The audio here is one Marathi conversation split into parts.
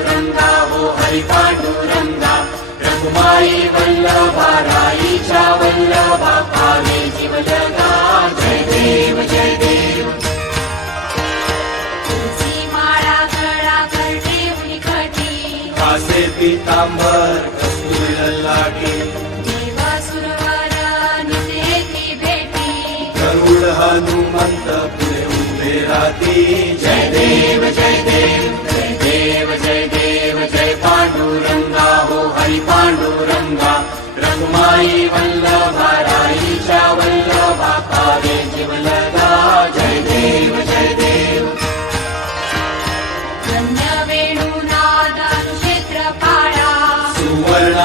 पांडुरंगा हो हरी पांडुरंगा रघुमाई वल्लभा राईचा वल्लभा पावे जीव जगा जय देव जय देव. तुझी माळा गळा करते निकटी कासे पितांबर कस्तुरी लाटी हनुमंत पुढे उभे राहती. जय देव जय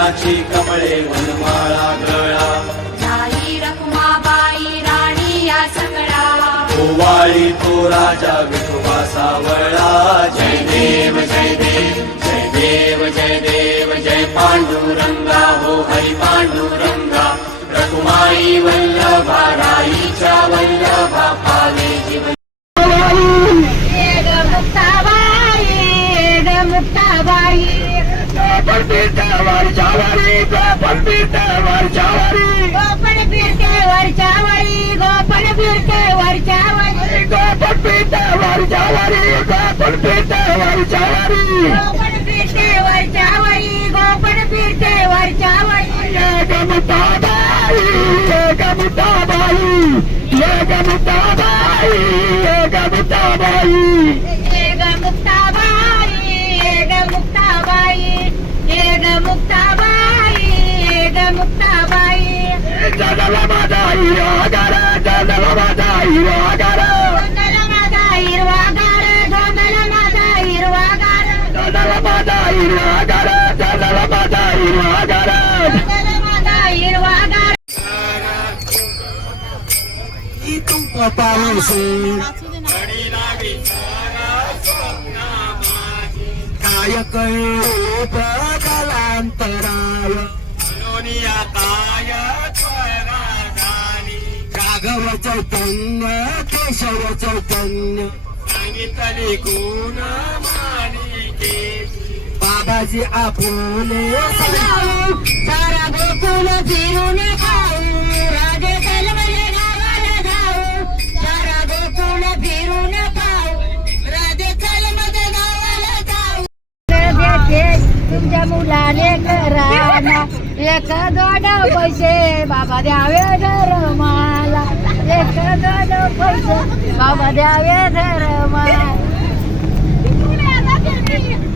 सुवर्णाची कमळे वनमाळा गळा. जाई रखुमाबाई राणी या सकळा ओवाळी तो राजा विठोबा सावळा जय देव जय देव जय देव जय देव जय पांडुरंगा. हो हरी पांडुरंगा. रघुमाई गोपण फिरते वरच्या वरी गोपण फिरते वरच्या वरी गोपण फिरते वरच्या वरी गोपण फिरते वरच्या वरी एग मुक्ताबाई माझा हिरवागार गोंधळ माझा हिरवागार माझा हिरवागार काय राघव चैतन्य केशव चैतन्य. सांगितली गुण मालिके. बाबाजी आपुले सारा गोकुल फिरून खाऊ. राजे कलवले गावाला जाऊ. सारा गोकुल फिरून खाऊ राजे कलमध्ये गावाला जाऊ. तुमच्या मुलाने करा एक दोन पैसे बाबा द्यावे धर्माला. एक दोन पैसे बाबा द्यावे धर्माला निलन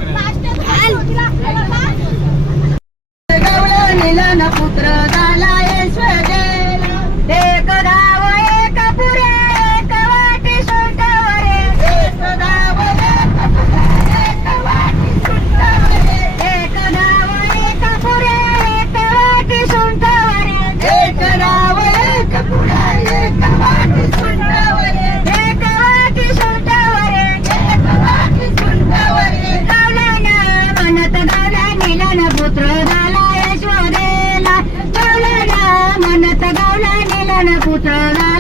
കൂട്ടണ